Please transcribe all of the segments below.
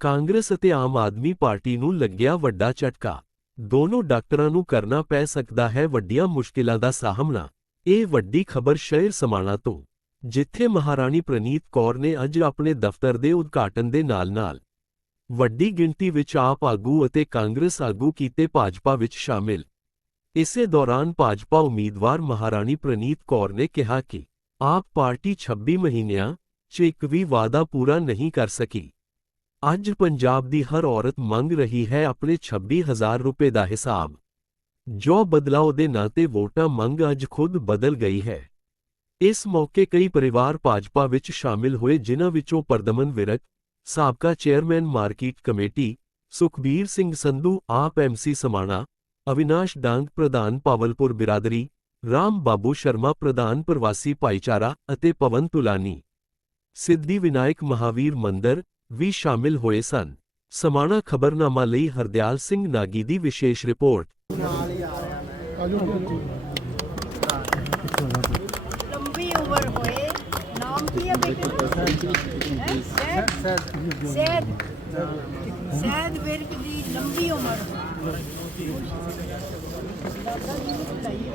ਕਾਂਗਰਸ ਅਤੇ ਆਮ ਆਦਮੀ ਪਾਰਟੀ ਨੂੰ ਲੱਗਿਆ ਵੱਡਾ ਝਟਕਾ। ਦੋਨੋਂ ਡਾਕਟਰਾਂ ਨੂੰ ਕਰਨਾ ਪੈ ਸਕਦਾ ਹੈ ਵੱਡੀਆਂ ਮੁਸ਼ਕਿਲਾਂ ਦਾ ਸਾਹਮਣਾ। ਇਹ ਵੱਡੀ ਖਬਰ ਸ਼ਹਿਰ ਸਮਾਣਾ ਤੋਂ। ਜਿੱਥੇ ਮਹਾਰਾਣੀ ਪ੍ਰਨੀਤ ਕੌਰ ਨੇ ਅੱਜ ਆਪਣੇ ਦਫ਼ਤਰ ਦੇ ਉਦਘਾਟਨ ਦੇ ਨਾਲ-ਨਾਲ ਵੱਡੀ ਗਿਣਤੀ ਵਿੱਚ ਆਪ ਆਗੂ ਅਤੇ ਕਾਂਗਰਸ ਆਗੂ ਕੀਤੇ ਭਾਜਪਾ ਵਿੱਚ ਸ਼ਾਮਿਲ। ਇਸੇ ਦੌਰਾਨ ਭਾਜਪਾ ਉਮੀਦਵਾਰ ਮਹਾਰਾਣੀ ਪ੍ਰਨੀਤ ਕੌਰ ਨੇ ਕਿਹਾ ਕਿ ਆਪ ਪਾਰਟੀ 26 ਮਹੀਨਿਆਂ 'ਚ ਇੱਕ ਵੀ ਵਾਅਦਾ ਪੂਰਾ ਨਹੀਂ ਕਰ ਸਕੀ। ਅੱਜ ਪੰਜਾਬ ਦੀ ਹਰ ਔਰਤ ਮੰਗ ਰਹੀ ਹੈ ਆਪਣੇ 26000 ਰੁਪਏ ਦਾ ਹਿਸਾਬ। ਜੋ ਬਦਲਾਅ ਦੇ ਨਾਤੇ ਵੋਟਾਂ ਮੰਗ ਅੱਜ ਖੁਦ ਬਦਲ ਗਈ ਹੈ। ਇਸ ਮੌਕੇ ਕਈ ਪਰਿਵਾਰ ਭਾਜਪਾ ਵਿੱਚ ਸ਼ਾਮਿਲ ਹੋਏ, ਜਿਨ੍ਹਾਂ ਵਿੱਚੋਂ ਪਰਦਮਨ ਵਿਰਕ, ਸਾਬਕਾ chairman market committee, Sukhbir Singh Sandhu, AAP MC Samana, Avinash ਡਾਂਗ ਪ੍ਰਧਾਨ ਪਾਵਲਪੁਰ ਬਿਰਾਦਰੀ, ਰਾਮ ਬਾਬੂ ਸ਼ਰਮਾ ਪ੍ਰਧਾਨ ਪ੍ਰਵਾਸੀ ਭਾਈਚਾਰਾ ਅਤੇ ਪਵਨ ਤੁਲਾਨੀ ਸਿੱਧੀ ਵਿਨਾਇਕ ਮਹਾਵੀਰ ਮੰਦਰ ਵੀ ਸ਼ਾਮਿਲ ਹੋਏ ਸਨ। ਸਮਾਣਾ ਖਬਰਨਾਮਾ ਲਈ ਹਰਦਿਆਲ ਸਿੰਘ ਨਾਗੀ ਦੀ ਵਿਸ਼ੇਸ਼ ਰਿਪੋਰਟ। ਲੰਬੀ ਉਮਰ ਹੋਏ। ਨਾਮ ਕੀ ਹੈ ਬੇਟੇ ਹੈਂ? ਸੈਦ। ਸੈਦ। ਸੈਦ ਵਿਰਕ ਦੀ ਲੰਬੀ ਉਮਰ। ਦਾਦਾ ਜੀ ਨੂੰ ਬੁਲਾਈਏ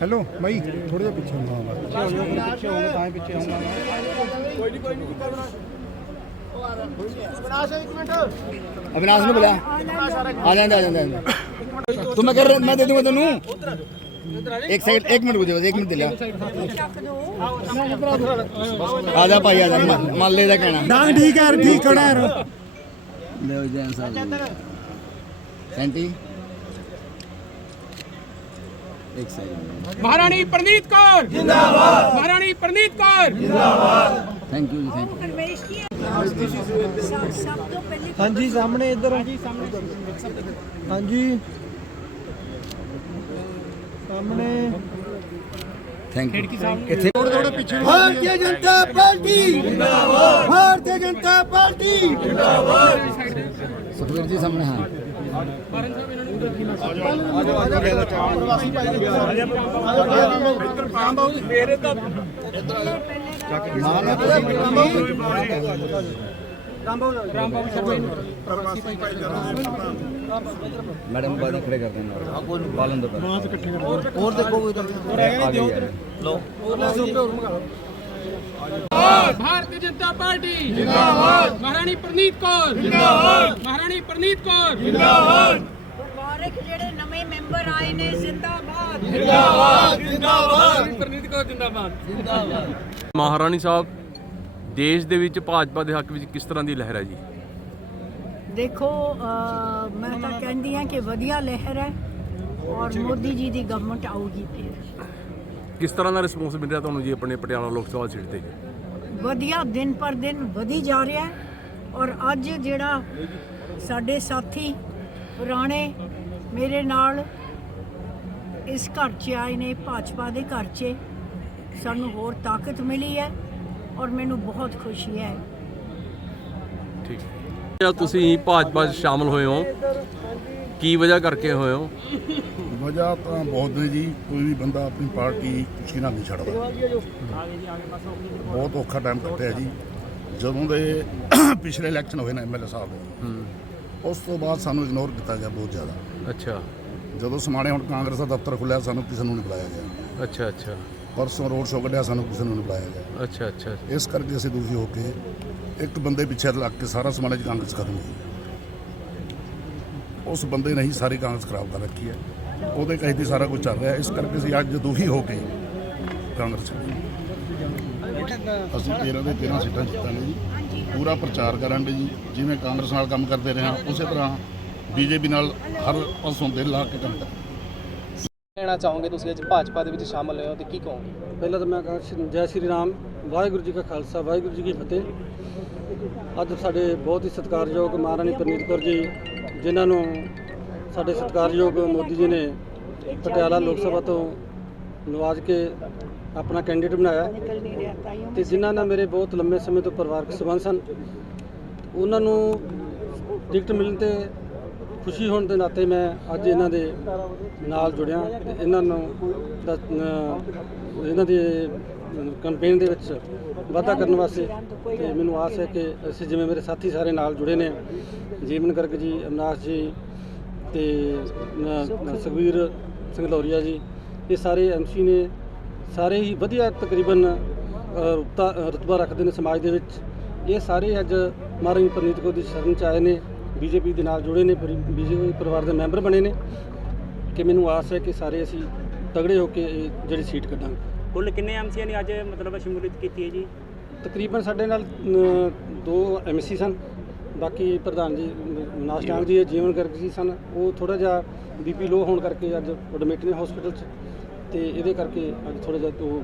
ਹੈਲੋ ਮਈ ਥੋੜਾ ਜਿਹਾ ਪਿੱਛੇ ਹੋਣਾ अविनाश ने बुलाया आ जाते आ जाते तो मैं कर रहा मैं दे दूंगा तेनू ਇੱਕ ਸੈਕਿੰਡ ਇੱਕ ਮਿੰਟ ਬੁਝੇ ਇੱਕ ਮਿੰਟ ਦਿਲਾ ਆ ਜਾ ਭਾਈ ਆ ਜਾ ਮੰਨ ਦਾ ਕਹਿਣਾ। ਡਾਂ ਠੀਕ ਹੈ ਠੀਕ ਖੜਾ ਹੈ ਲਓ ਜੈਨ ਸਾਹਿਬ ਸੈਂਟੀ? ਇੱਕ ਸੈਕਿੰਡ ਮਹਾਰਾਣੀ ਪ੍ਰਨੀਤ ਕੌਰ। ਜਿੰਦਾਬਾਦ। ਮਹਾਰਾਣੀ ਪ੍ਰਨੀਤ ਕੌਰ। ਜਿੰਦਾਬਾਦ। ਥੈਂਕ ਯੂ ਥੈਂਕ ਯੂ ਹਾਂਜੀ ਸਾਹਮਣੇ ਇੱਧਰ। ਹਾਂਜੀ। ਸਾਹਮਣੇ। ਹਾਂਜੀ। ਸਾਹਮਣੇ। ਥੈਂਕ ਯੂ ਇੱਥੇ ਥੋੜਾ ਥੋੜਾ ਪਿੱਛੇ ਭਾਰਤੀ ਜਨਤਾ ਪਾਰਟੀ। ਜਿੰਦਾਬਾਦ। ਭਾਰਤੀ ਜਨਤਾ ਪਾਰਟੀ। ਜਿੰਦਾਬਾਦ। ਸੁਖਵੀਰ ਜੀ ਸਾਹਮਣੇ ਹਾਂ। ਮਾਰਨ ਇਹਨਾਂ ਨੂੰ ਮੇਰੇ ਤਾਂ ਮਾਰਨ ਸਾਹਿਬ ਮੈਡਮ ਬਾਦੀ ਖੜੇ ਕਰ ਦੇਣਾ ਬਾਲਨ ਦਾ ਮਾਸ ਇਕੱਠੇ ਕਰ ਹੋਰ ਦੇਖੋ ਕੋਈ ਹੋਰ ਲੋ ਹੋਰ ਲੈ ਸੋਪੇ ਹੋਰ ਮੰਗਾ ਭਾਰਤੀ ਜਨਤਾ ਪਾਰਟੀ। ਜਿੰਦਾਬਾਦ। ਮਹਾਰਾਣੀ ਪ੍ਰਨੀਤ ਕੌਰ। ਜਿੰਦਾਬਾਦ। ਮਹਾਰਾਣੀ ਪ੍ਰਨੀਤ ਕੌਰ। ਜਿੰਦਾਬਾਦ। ਗੁਰਗੋਰਖ ਜਿਹੜੇ ਨਵੇਂ ਮੈਂਬਰ ਆਏ ਨੇ ਜਿੰਦਾਬਾਦ। ਜਿੰਦਾਬਾਦ। ਜਿੰਦਾਬਾਦ। ਪ੍ਰਨੀਤ ਕੌਰ ਜਿੰਦਾਬਾਦ। ਜਿੰਦਾਬਾਦ। ਮਹਾਰਾਣੀ ਸਾਹਿਬ ਦੇਸ਼ ਦੇ ਵਿੱਚ ਭਾਜਪਾ ਦੇ ਹੱਕ ਵਿੱਚ ਕਿਸ ਤਰ੍ਹਾਂ ਦੀ ਲਹਿਰ ਹੈ ਜੀ? ਦੇਖੋ ਅਹ, ਮੈਂ ਤਾਂ ਕਹਿੰਦੀ ਹਾਂ ਕਿ ਵਧੀਆ ਲਹਿਰ ਹੈ ਔਰ ਮੋਦੀ ਜੀ ਦੀ ਗਵਰਨਮੈਂਟ ਆਊਗੀ। ਫਿਰ ਕਿਸ ਤਰ੍ਹਾਂ ਦਾ ਰਿਸਪੌਂਸ ਮਿਲ ਰਿਹਾ ਤੁਹਾਨੂੰ ਜੀ ਆਪਣੇ ਪਟਿਆਲਾ ਲੋਕ ਸਭਾ ਸੀਟ ਤੇ? ਵਧੀਆ ਦਿਨ ਪਰ ਦਿਨ ਵਧੀ ਜਾ ਰਿਹਾ ਹੈ ਔਰ ਅੱਜ ਜਿਹੜਾ ਸਾਡੇ ਸਾਥੀ ਪੁਰਾਣੇ ਮੇਰੇ ਨਾਲ ਇਸ ਘਰ 'ਚ ਆਏ ਨੇ ਭਾਜਪਾ ਦੇ ਘਰ 'ਚ ਸਾਨੂੰ ਹੋਰ ਤਾਕਤ ਮਿਲੀ ਹੈ। ਔਰ ਮੈਨੂੰ ਬਹੁਤ ਖੁਸ਼ੀ ਹੈ। ਠੀਕ। ਹੈ ਤੁਸੀਂ ਭਾਜਪਾ 'ਚ ਸ਼ਾਮਲ ਹੋਏ ਹੋ ਕੀ ਵਜ੍ਹਾ ਕਰਕੇ ਹੋਏ ਹੋ? ਵਜ੍ਹਾ ਤਾਂ ਬਹੁਤ ਨੇ ਜੀ ਕੋਈ ਵੀ ਬੰਦਾ ਆਪਣੀ ਪਾਰਟੀ ਖੁਸ਼ੀ ਨਾਲ ਨਹੀਂ ਛੱਡਦਾ। ਬਹੁਤ ਔਖਾ ਟਾਈਮ ਕੱਟਿਆ ਜੀ। ਜਦੋਂ ਦੇ ਪਿਛਲੇ ਇਲੈਕਸ਼ਨ ਹੋਏ ਨੇ ਐਮਐਲਏ ਸਾਹਿਬ ਦੇ ਉਸ ਤੋਂ ਬਾਅਦ ਸਾਨੂੰ ਇਗਨੋਰ ਕੀਤਾ ਗਿਆ ਬਹੁਤ ਜ਼ਿਆਦਾ। ਅੱਛਾ। ਜਦੋਂ ਸਮਾਣੇ ਹੁਣ ਕਾਂਗਰਸ ਦਾ ਦਫ਼ਤਰ ਖੁੱਲਿਆ ਸਾਨੂੰ ਕਿਸੇ ਨੂੰ ਨਹੀਂ ਬੁਲਾਇਆ ਗਿਆ। ਅੱਛਾ ਅੱਛਾ। ਪਰਸੋਂ ਰੋਡ ਸ਼ੋਅ ਕੱਢਿਆ ਸਾਨੂੰ ਕਿਸੇ ਨੂੰ ਨਹੀਂ ਬੁਲਾਇਆ ਗਿਆ। ਅੱਛਾ ਅੱਛਾ ਇਸ ਕਰਕੇ ਅਸੀਂ ਦੁਖੀ ਹੋ ਕੇ ਇੱਕ ਬੰਦੇ ਪਿੱਛੇ ਲੱਗ ਕੇ ਸਾਰਾ ਸਮਾਜ ਕਾਂਗਰਸ ਖਤਮ ਹੋਈ ਉਸ ਬੰਦੇ ਨੇ ਹੀ ਸਾਰੀ ਕਾਂਗਰਸ ਖਰਾਬ ਕਰ ਰੱਖੀ ਹੈ। ਉਹਦੇ ਕਹੇ ਤੇ ਸਾਰਾ ਕੁਝ ਚੱਲ ਰਿਹਾ ਇਸ ਕਰਕੇ ਅਸੀਂ ਅੱਜ ਦੁਖੀ ਹੋ ਕੇ ਕਾਂਗਰਸ। ਅਸੀਂ 13 ਦੇ 13 ਸੀਟਾਂ ਜਿੱਤਾਂਗੇ ਜੀ। ਪੂਰਾ ਪ੍ਰਚਾਰ ਕਰਾਂਗੇ ਜੀ। ਜਿਵੇਂ ਕਾਂਗਰਸ ਨਾਲ ਕੰਮ ਕਰਦੇ ਰਹੇ ਹਾਂ ਉਸੇ ਤਰ੍ਹਾਂ ਬੀਜੇਪੀ ਨਾਲ ਹਰ ਪਾਸੋਂ ਦਿਲ ਲਾ ਕੇ ਕੰਮ ਕਰਾਂਗੇ। ਕਹਿਣਾ ਚਾਹੋਗੇ ਤੁਸੀਂ ਅੱਜ ਭਾਜਪਾ ਦੇ ਵਿੱਚ ਸ਼ਾਮਲ ਹੋਏ ਹੋ ਤੇ ਕੀ ਕਹੋਗੇ? ਪਹਿਲਾਂ ਤਾਂ ਮੈਂ ਕਹਾਂ ਜੈ ਸ਼੍ਰੀ ਰਾਮ, ਵਾਹਿਗੁਰੂ ਜੀ ਕਾ ਖਾਲਸਾ, ਵਾਹਿਗੁਰੂ ਜੀ ਕੀ ਫਤਿਹ। ਅੱਜ ਸਾਡੇ ਬਹੁਤ ਹੀ ਸਤਿਕਾਰਯੋਗ ਮਹਾਰਾਣੀ ਪ੍ਰਨੀਤ ਕੌਰ ਜੀ, ਜਿਨ੍ਹਾਂ ਨੂੰ ਸਾਡੇ ਸਤਿਕਾਰਯੋਗ ਮੋਦੀ ਜੀ ਨੇ ਪਟਿਆਲਾ ਲੋਕ ਸਭਾ ਤੋਂ ਨਵਾਜ ਕੇ ਆਪਣਾ ਕੈਂਡੀਡੇਟ ਬਣਾਇਆ। ਨਿਕਲ ਤੇ ਜਿਨ੍ਹਾਂ ਨਾਲ ਮੇਰੇ ਬਹੁਤ ਲੰਬੇ ਸਮੇਂ ਤੋਂ ਪਰਿਵਾਰਕ ਸੰਬੰਧ ਸਨ। ਉਹਨਾਂ ਨੂੰ ਟਿਕਟ ਮਿਲਣ ਤੇ ਖੁਸ਼ੀ ਹੋਣ ਦੇ ਨਾਤੇ ਮੈਂ ਅੱਜ ਇਹਨਾਂ ਦੇ ਨਾਲ ਜੁੜਿਆ ਤੇ ਇਹਨਾਂ ਨੂੰ ਇਹਨਾਂ ਦੇ ਕੈਂਪੇਨ ਦੇ ਵਿੱਚ ਵਾਧਾ ਕਰਨ ਵਾਸਤੇ ਤੇ ਮੈਨੂੰ ਆਸ ਹੈ ਕਿ ਅਸੀਂ ਜਿਵੇਂ ਮੇਰੇ ਸਾਥੀ ਸਾਰੇ ਨਾਲ ਜੁੜੇ ਨੇ ਜੀਵਨ ਗਰਗ ਜੀ ਅਮਨਾਸ਼ ਜੀ ਤੇ ਨ- ਸੁਖਬੀਰ ਸਿੰਘ ਲੋਰੀਆ ਜੀ ਇਹ ਸਾਰੇ ਐਮਸੀ ਨੇ ਸਾਰੇ ਹੀ ਵਧੀਆ ਤਕਰੀਬਨ ਅ, ਰੁਤਬਾ ਰੱਖਦੇ ਨੇ ਸਮਾਜ ਦੇ ਵਿੱਚ। ਇਹ ਸਾਰੇ ਅੱਜ ਮਹਾਰਾਣੀ ਪ੍ਰਨੀਤ ਕੌਰ ਦੀ ਸ਼ਰਨ ਚ ਆਏ ਨੇ। ਬੀਜੇਪੀ ਦੇ ਨਾਲ ਜੁੜੇ ਨੇ ਬੀਜੇਪੀ ਪਰਿਵਾਰ ਦੇ ਮੈਂਬਰ ਬਣੇ ਨੇ ਕਿ ਮੈਨੂੰ ਆਸ ਹੈ ਕਿ ਸਾਰੇ ਅਸੀਂ ਤਗੜੇ ਹੋ ਕੇ ਜਿਹੜੀ ਸੀਟ ਕੱਢਾਂਗੇ। ਕੁੱਲ ਕਿੰਨੇ ਐਮਸੀਆਂ ਨੇ ਅੱਜ ਮਤਲਬ ਸ਼ਮੂਲੀਅਤ ਕੀਤੀ ਹੈ ਜੀ? ਤਕਰੀਬਨ ਸਾਡੇ ਨਾਲ ਦੋ ਐਮਸੀ ਸਨ ਬਾਕੀ ਪ੍ਰਧਾਨ ਜੀ ਮਨਾਸ਼ ਟਾਂਗ ਜੀ ਜੀਵਨ। ਗਰਗ ਜੀ ਸਨ ਉਹ ਥੋੜਾ ਜਿਹਾ ਬੀਪੀ ਲੋ ਹੋਣ ਕਰਕੇ ਅੱਜ ਐਡਮਿਟ ਨੇ ਹਸਪੀਟਲ 'ਚ ਤੇ ਇਹਦੇ ਕਰਕੇ ਅੱਜ ਥੋੜਾ ਜਿਹਾ ਉਹ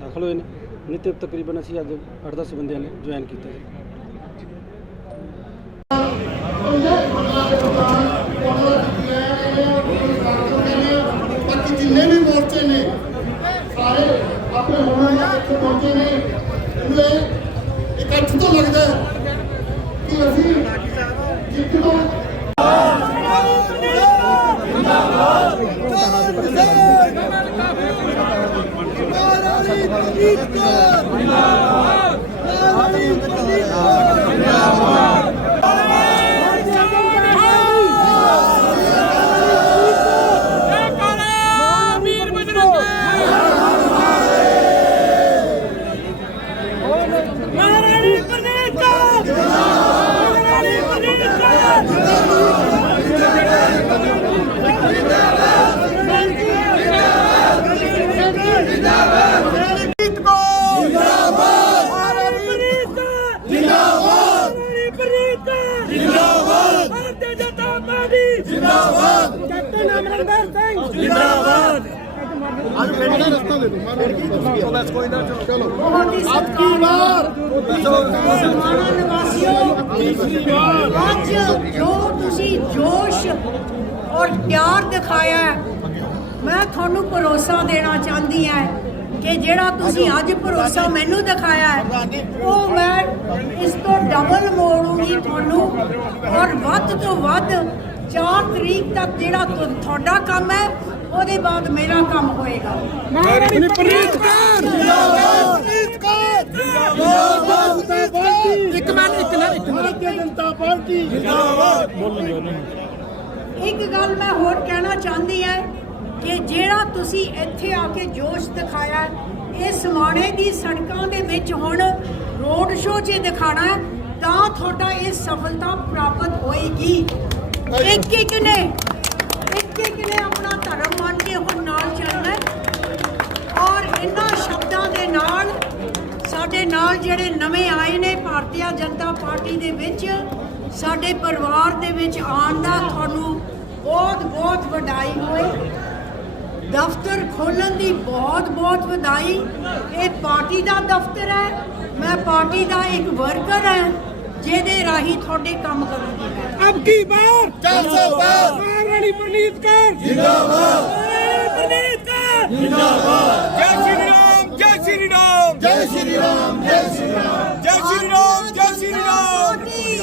ਦਾਖਲ ਹੋਏ ਨੇ। ਨਹੀਂ ਤੇ ਤਕਰੀਬਨ ਅਸੀਂ ਅੱਜ 8-10 ਬੰਦਿਆਂ ਨੇ ਜੁਆਇਨ ਕੀਤਾ ਜੀ ਬਾਕੀ ਜਿੰਨੇ ਵੀ ਮੋਰਚੇ ਨੇ, ਸਾਰੇ ਆਪਣੇ ਹੋਣਾ ਜਾਂ ਇੱਥੇ ਪਹੁੰਚੇ ਨੇ। ਇਹ ਇਕੱਠ ਤੋਂ ਲੱਗਦਾ ਕਿ ਅਸੀਂ ਜਿੱਤ ਤੋਂ ਵੀਰ ਬਜਰੰਗ ਮਹਾਰਾਣੀ ਪ੍ਰਨੀਤ ਕੌਰ ਮਹਾਰਾਣੀ ਪ੍ਰਨੀਤ ਕੌਰ ਪ੍ਰਨੀਤ ਕੌਰ ਜਿੰਦਾਬਾਦ ਮਹਾਰਾਣੀ ਪ੍ਰਨੀਤ ਕੌਰ ਜਿੰਦਾਬਾਦ ਮਹਾਰਾਣੀ ਪ੍ਰਨੀਤ ਕੌਰ ਜਿੰਦਾਬਾਦ ਭਾਰਤੀ ਜਨਤਾ ਪਾਰਟੀ ਜਿੰਦਾਬਾਦ। ਕੈਪਟਨ ਅਮਰਿੰਦਰ ਸਿੰਘ। ਜਿੰਦਾਬਾਦ। ਬਹੁਤ ਹੀ ਸਤਿਕਾਰ। ਸਨਮਾਨਾ ਨਿਵਾਸੀਓ ਅੱਜ ਜੋ ਤੁਸੀਂ ਜੋਸ਼ ਔਰ ਪਿਆਰ ਦਿਖਾਇਆ ਹੈ, ਮੈਂ ਤੁਹਾਨੂੰ ਭਰੋਸਾ ਦੇਣਾ ਚਾਹੁੰਦੀ ਹਾਂ ਕਿ ਜਿਹੜਾ ਤੁਸੀਂ ਅੱਜ ਭਰੋਸਾ ਮੈਨੂੰ ਦਿਖਾਇਆ ਹੈ ਉਹ ਮੈਂ ਇਸ ਤੋਂ ਡਬਲ ਮੋੜੂੰਗੀ ਤੁਹਾਨੂੰ ਔਰ ਵੱਧ ਤੋਂ ਵੱਧ 4 ਤਰੀਕ ਤੱਕ ਜਿਹੜਾ ਤੁ- ਤੁਹਾਡਾ ਕੰਮ ਹੈ ਉਹਦੇ ਬਾਅਦ ਮੇਰਾ ਕੰਮ ਹੋਏਗਾ। ਮਹਾਰਾਣੀ ਪ੍ਰਨੀਤ ਕੌਰ ਜਿੰਦਾਬਾਦ ਪ੍ਰਨੀਤ ਕੌਰ ਜਿੰਦਾਬਾਦ ਇੱਕ ਮਿੰਟ ਇੱਕ ਨਾ ਇੱਕ ਭਾਰਤੀ ਜਨਤਾ ਪਾਰਟੀ ਇੱਕ ਗੱਲ ਮੈਂ ਹੋਰ ਕਹਿਣਾ ਚਾਹੁੰਦੀ ਹਾਂ ਕਿ ਜਿਹੜਾ ਤੁਸੀਂ ਇੱਥੇ ਆ ਕੇ ਜੋਸ਼ ਦਿਖਾਇਆ ਹੈ, ਇਹ ਸਮਾਣੇ ਦੀ ਸੜਕਾਂ ਦੇ ਵਿੱਚ ਹੁਣ ਰੋਡ ਸ਼ੋਅ 'ਚ ਦਿਖਾਣਾ ਹੈ, ਤਾਂ ਤੁਹਾਡਾ ਇਹ ਸਫਲਤਾ ਪ੍ਰਾਪਤ ਹੋਏਗੀ। ਇੱਕ ਇੱਕ ਨੇ ਇੱਕ ਇੱਕ ਨੇ ਆਪਣਾ ਧਰਮ ਮੰਨ ਕੇ ਹੁਣ ਨਾਲ ਚੱਲਣਾ ਔਰ ਇਹਨਾਂ ਸ਼ਬਦਾਂ ਦੇ ਨਾਲ ਸਾਡੇ ਨਾਲ ਜਿਹੜੇ ਨਵੇਂ ਆਏ ਨੇ ਭਾਰਤੀ ਜਨਤਾ ਪਾਰਟੀ ਦੇ ਵਿੱਚ, ਸਾਡੇ ਪਰਿਵਾਰ ਦੇ ਵਿੱਚ ਆਉਣ ਦਾ ਤੁਹਾਨੂੰ ਬਹੁਤ ਬਹੁਤ ਵਧਾਈ ਹੋਏ। ਦਫ਼ਤਰ ਖੋਲਣ ਦੀ ਬਹੁਤ ਬਹੁਤ ਵਧਾਈ। ਇਹ ਪਾਰਟੀ ਦਾ ਦਫ਼ਤਰ ਹੈ। ਮੈਂ ਪਾਰਟੀ ਦਾ ਇੱਕ ਵਰਕਰ ਹਾਂ, ਜਿਹਦੇ ਰਾਹੀਂ ਤੁਹਾਡੇ ਕੰਮ ਕਰੂੰਗੀ ਮੈਂ। अब की बार। चार सौ बार। महारानी प्रणीत कर। प्रणीत कर। जय श्री राम जय श्री राम जय श्री राम जय श्री राम जय श्री राम जय श्री राम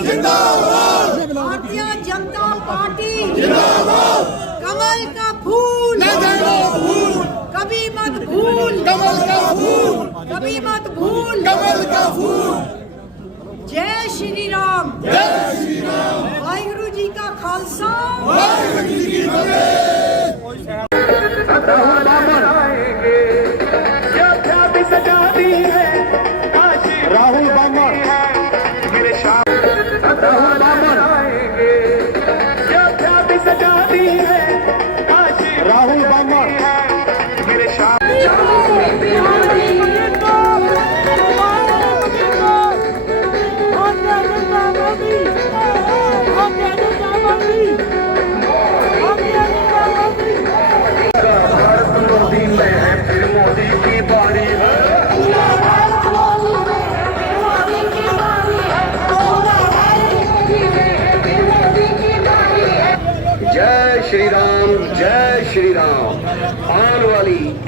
जिंदाबाद। भारतीय जनता पार्टी। जिंदाबाद। कमल का फूल। फूल। कभी मत भूल। कमल का फूल। कभी मत भूल। कमल का फूल। जय श्री राम जय ਖਾਲਸਾ ਵਾਹਿਗੁਰੂ ਜੀ ਕੀ ਫਤਿਹ। ਸਦਾ ਬਾਬਾ। ਆਏਗੇ ਜੱਥਾ ਬਿਸਜਾ ਦੀ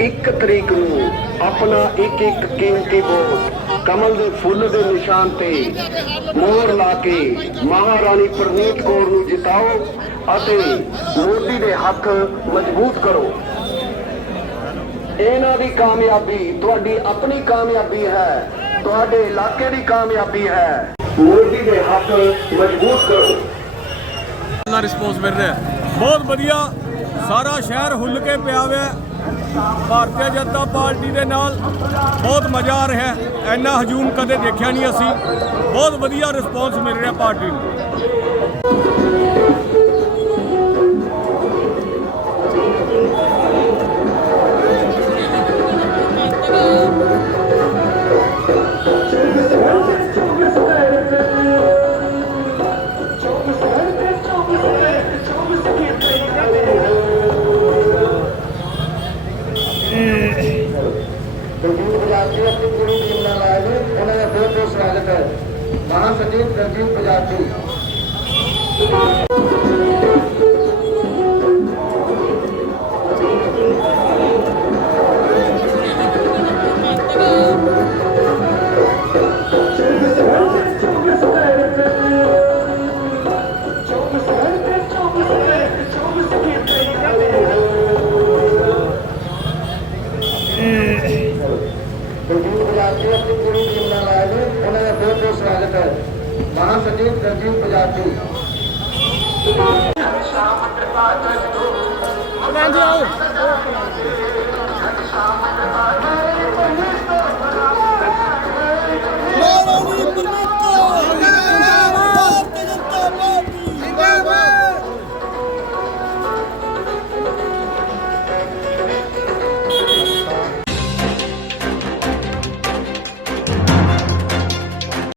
1 ਤਰੀਕ ਨੂੰ ਆਪਣਾ ਇੱਕ ਇੱਕ ਕੀਮਤੀ ਵੋਟ ਕਮਲ ਦੇ ਫੁੱਲ ਦੇ ਨਿਸ਼ਾਨ ਤੇ ਮੋਹਰ ਲਾ ਕੇ ਮਹਾਰਾਣੀ ਪ੍ਰਨੀਤ ਕੌਰ ਨੂੰ ਜਿਤਾਓ ਅਤੇ ਮੋਦੀ ਦੇ ਹੱਥ ਮਜ਼ਬੂਤ ਕਰੋ। ਇਹਨਾਂ ਦੀ ਕਾਮਯਾਬੀ ਤੁਹਾਡੀ ਆਪਣੀ ਕਾਮਯਾਬੀ ਹੈ, ਤੁਹਾਡੇ ਇਲਾਕੇ ਦੀ ਕਾਮਯਾਬੀ ਹੈ। ਮੋਦੀ ਦੇ ਹੱਥ ਮਜ਼ਬੂਤ ਕਰੋ। ਕਿੰਨਾ ਰਿਸਪੌਂਸ ਮਿਲ ਰਿਹਾ ਬਹੁਤ ਵਧੀਆ, ਸਾਰਾ ਸ਼ਹਿਰ ਹੁੱਲ ਕੇ ਪਿਆ ਹੋਇਆ ਭਾਰਤੀ ਜਨਤਾ ਪਾਰਟੀ ਦੇ ਨਾਲ ਬਹੁਤ ਮਜ਼ਾ ਆ ਰਿਹਾ ਹੈ। ਇੰਨਾ ਹਜੂਮ ਕਦੇ ਦੇਖਿਆ ਨਹੀਂ ਅਸੀਂ। ਬਹੁਤ ਵਧੀਆ ਰਿਸਪੌਂਸ ਮਿਲ ਰਿਹਾ ਪਾਰਟੀ ਨੂੰ। ਦਲਜੀਤ ਬਜਾਜ ਜੀ ਆਪਣੀ ਪੂਰੀ ਟੀਮ ਨਾਲ ਆਏ ਨੇ ਉਹਨਾਂ ਦਾ ਬਹੁਤ ਬਹੁਤ ਸਵਾਗਤ ਹੈ। ਮਹਾਸਚਿਵ ਦਲਜੀਤ ਬਜਾਜ